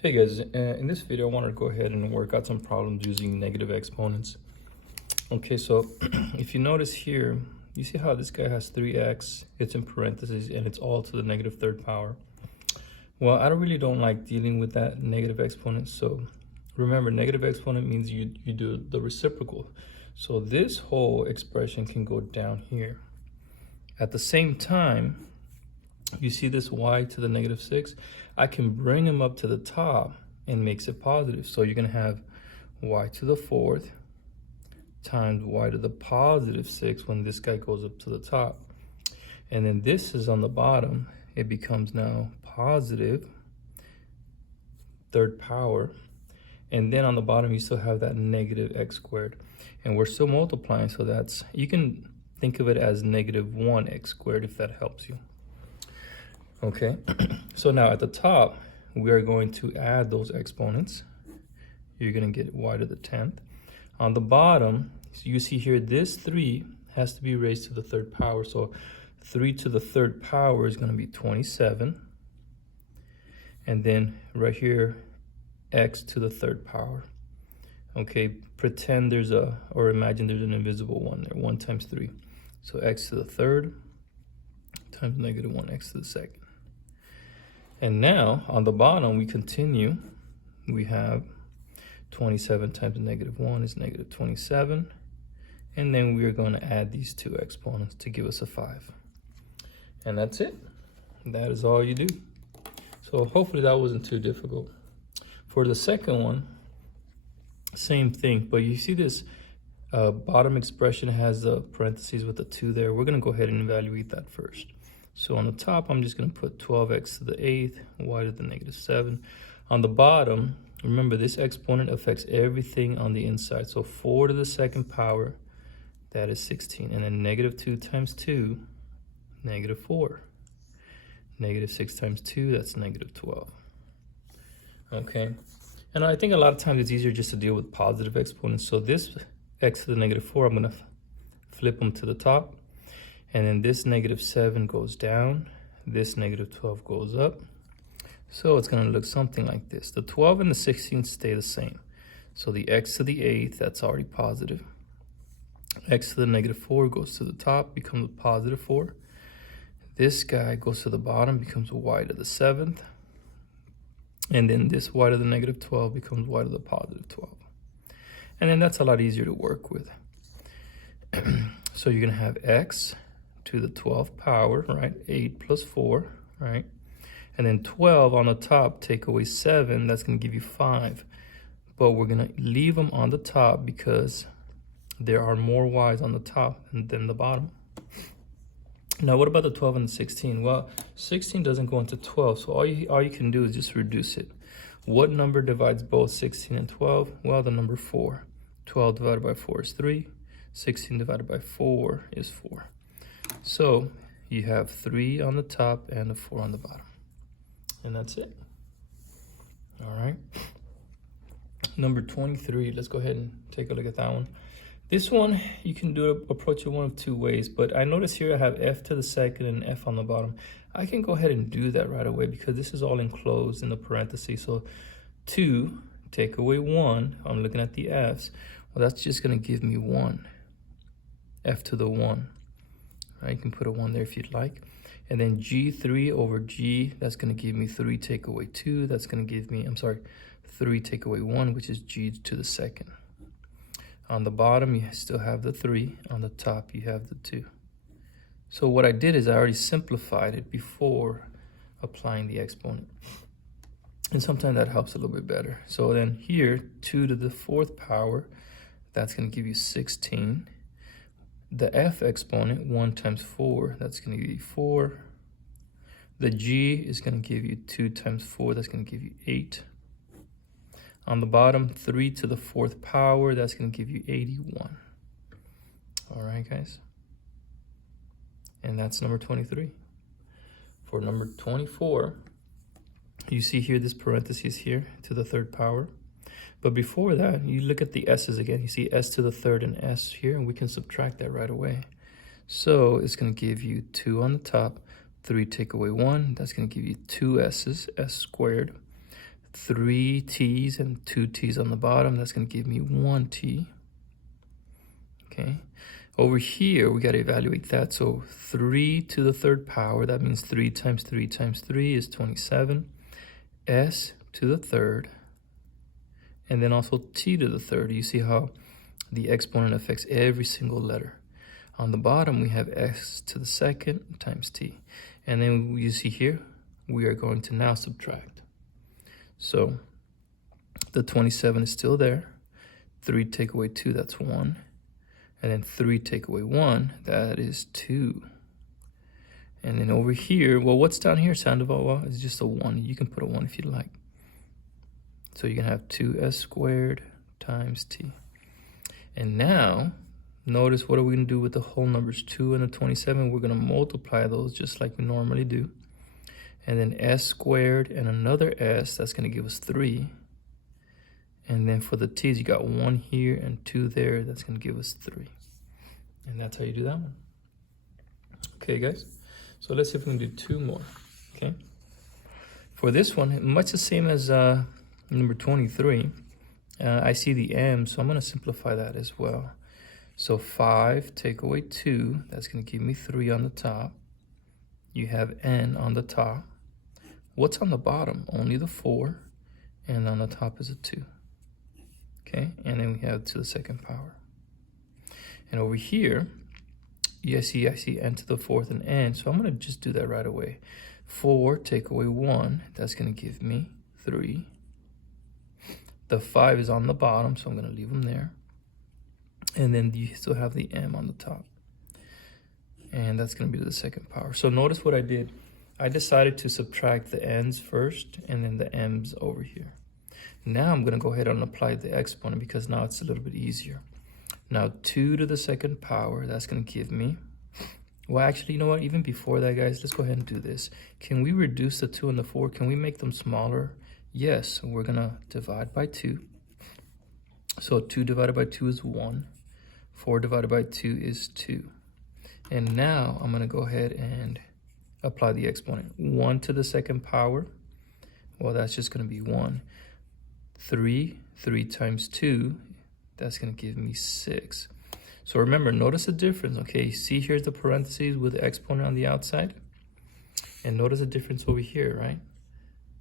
Hey guys, in this video I want to go ahead and work out some problems using negative exponents. Okay, so if you notice here, you see how this guy has 3x, it's in parentheses, and it's all to the negative third power. Well, I really don't like dealing with that negative exponent, so remember, negative exponent means you do the reciprocal. So this whole expression can go down here. At the same time, you see this y to the negative 6? I can bring them up to the top and makes it positive. So you're going to have y to the 4th times y to the positive 6 when this guy goes up to the top. And then this is on the bottom. It becomes now positive third power. And then on the bottom, you still have that negative x squared. And we're still multiplying, so that's, you can think of it as negative 1x squared if that helps you. Okay, so now at the top, we are going to add those exponents. You're going to get y to the 10th. On the bottom, so you see here, this 3 has to be raised to the third power. So 3 to the third power is going to be 27. And then right here, x to the third power. Okay, pretend there's or imagine there's an invisible 1 there, 1 times 3. So x to the third times negative 1x to the second. And now on the bottom, we continue. We have 27 times negative 1 is negative 27. And then we are going to add these two exponents to give us a 5. And that's it. That is all you do. So hopefully that wasn't too difficult. For the second one, same thing. But you see this bottom expression has the parentheses with the 2 there. We're going to go ahead and evaluate that first. So on the top, I'm just going to put 12x to the 8th, y to the negative 7. On the bottom, remember this exponent affects everything on the inside. So 4 to the second power, that is 16. And then negative 2 times 2, negative 4. Negative 6 times 2, that's negative 12. Okay. And I think a lot of times it's easier just to deal with positive exponents. So this x to the negative 4, I'm going to flip them to the top. And then this negative 7 goes down. This negative 12 goes up. So it's going to look something like this. The 12 and the 16 stay the same. So the x to the 8th, that's already positive. X to the negative 4 goes to the top, becomes a positive 4. This guy goes to the bottom, becomes y to the 7th. And then this y to the negative 12 becomes y to the positive 12. And then that's a lot easier to work with. So you're going to have x to the 12th power, right? 8 plus 4, right? And then 12 on the top, take away 7, that's going to give you 5. But we're going to leave them on the top because there are more y's on the top than the bottom. Now, what about the 12 and the 16? Well, 16 doesn't go into 12, so all you can do is just reduce it. What number divides both 16 and 12? Well, the number 4. 12 divided by 4 is 3. 16 divided by 4 is 4. So you have 3 on the top and a 4 on the bottom. And that's it. All right. Number 23, let's go ahead and take a look at that one. This one, you can approach it one of two ways, but I notice here I have f to the second and f on the bottom. I can go ahead and do that right away because this is all enclosed in the parentheses. So 2, take away 1, I'm looking at the f's. Well, that's just going to give me 1, f to the 1. Right, you can put a 1 there if you'd like. And then g3 over g, that's going to give me 3 take away 2. That's going to give me, 3 take away 1, which is g to the second. On the bottom, you still have the 3. On the top, you have the 2. So what I did is I already simplified it before applying the exponent. And sometimes that helps a little bit better. So then here, 2 to the 4th power, that's going to give you 16. The f exponent, 1 times 4, that's going to give you 4. The g is going to give you 2 times 4, that's going to give you 8. On the bottom, 3 to the 4th power, that's going to give you 81. All right, guys. And that's number 23. For number 24, you see here this parenthesis here to the 3rd power. But before that, you look at the s's again. You see s to the 3rd and s here, and we can subtract that right away. So it's going to give you 2 on the top, 3 take away 1. That's going to give you 2 s's, s squared. 3 t's and 2 t's on the bottom. That's going to give me 1 t. Okay. Over here, we got to evaluate that. So 3 to the third power, that means 3 times 3 times 3 is 27. S to the third, and then also t to the third. You see how the exponent affects every single letter. On the bottom, we have s to the second times t. And then you see here, we are going to now subtract. So the 27 is still there. 3 take away 2, that's 1. And then 3 take away 1, that is 2. And then over here, well, what's down here, Sandoval? Well, it's just a 1. You can put a 1 if you like. So you can have 2s squared times t. And now, notice what are we going to do with the whole numbers? 2 and the 27, we're going to multiply those just like we normally do. And then s squared and another s, that's going to give us 3. And then for the t's, you got 1 here and 2 there, that's going to give us 3. And that's how you do that one. Okay, guys. So let's see if we can do 2 more, okay? For this one, much the same as number 23, I see the m, so I'm going to simplify that as well. So 5 take away 2, that's going to give me 3 on the top. You have n on the top. What's on the bottom? Only the 4, and on the top is a 2. Okay, and then we have to the second power. And over here, I see n to the fourth and n, so I'm going to just do that right away. 4 take away 1, that's going to give me 3. The 5 is on the bottom, so I'm going to leave them there. And then you still have the m on the top. And that's going to be the second power. So notice what I did. I decided to subtract the n's first, and then the m's over here. Now I'm going to go ahead and apply the exponent because now it's a little bit easier. Now 2 to the second power, that's going to give me, well, actually, you know what? Even before that, guys, let's go ahead and do this. Can we reduce the 2 and the 4? Can we make them smaller? Yes, we're going to divide by 2. So 2 divided by 2 is 1. 4 divided by 2 is 2. And now I'm going to go ahead and apply the exponent. 1 to the second power, well, that's just going to be 1. 3 times 2, that's going to give me 6. So remember, notice the difference, okay? See, here's the parentheses with the exponent on the outside. And notice the difference over here, right?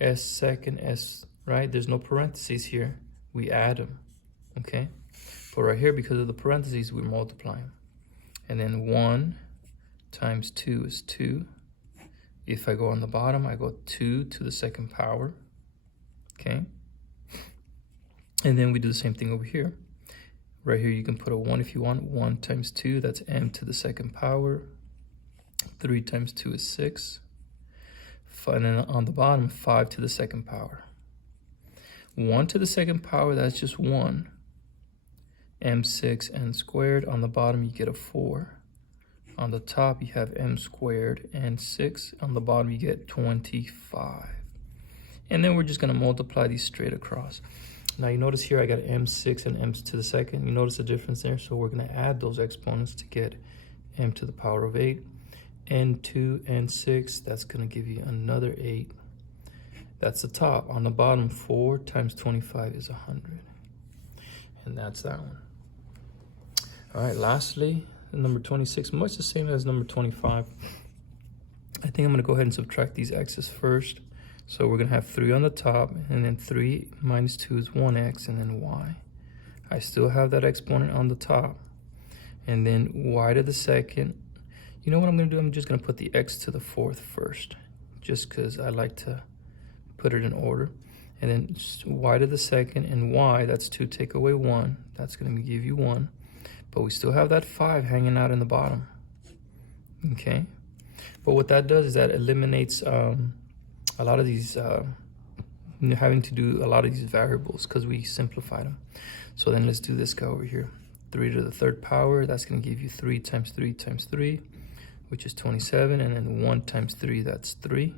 S second, S, right? There's no parentheses here. We add them, okay? But right here, because of the parentheses, we multiply them. And then 1 times 2 is 2. If I go on the bottom, I go 2 to the second power, okay? And then we do the same thing over here. Right here, you can put a 1 if you want. 1 times 2, that's m to the second power. 3 times 2 is 6. And then on the bottom, 5 to the second power. 1 to the second power, that's just 1. m6 n squared. On the bottom, you get a 4. On the top, you have m squared and 6. On the bottom, you get 25. And then we're just going to multiply these straight across. Now you notice here I got m6 and m to the second. You notice the difference there? So we're going to add those exponents to get m to the power of 8. n2, n6, that's going to give you another 8. That's the top. On the bottom, 4 times 25 is 100. And that's that one. All right, lastly, number 26, much the same as number 25. I think I'm going to go ahead and subtract these x's first. So we're going to have 3 on the top, and then 3 minus 2 is 1x, and then y. I still have that exponent on the top. And then y to the second. You know what I'm going to do? I'm just going to put the x to the fourth first, just because I like to put it in order. And then y to the second, and y, that's 2 take away 1. That's going to give you 1. But we still have that 5 hanging out in the bottom. Okay? But what that does is that eliminates a lot of these, having to do a lot of these variables because we simplified them. So then let's do this guy over here. 3 to the third power, that's going to give you 3 times 3 times 3, which is 27. And then 1 times 3, that's 3.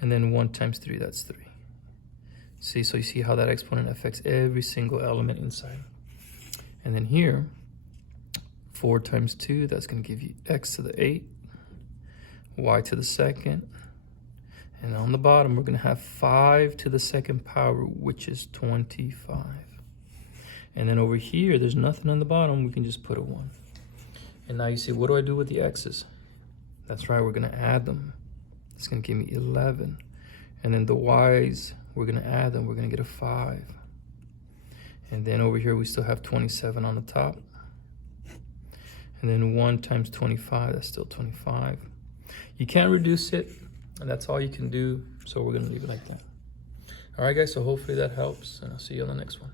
And then 1 times 3, that's 3. See, so you see how that exponent affects every single element inside. And then here, 4 times 2, that's going to give you x to the 8, y to the second, And on the bottom, we're going to have 5 to the second power, which is 25. And then over here, there's nothing on the bottom. We can just put a 1. And now you see, what do I do with the x's? That's right, we're going to add them. It's going to give me 11. And then the y's, we're going to add them. We're going to get a 5. And then over here, we still have 27 on the top. And then 1 times 25, that's still 25. You can't reduce it, and that's all you can do. So we're going to leave it like that. All right, guys, so hopefully that helps, and I'll see you on the next one.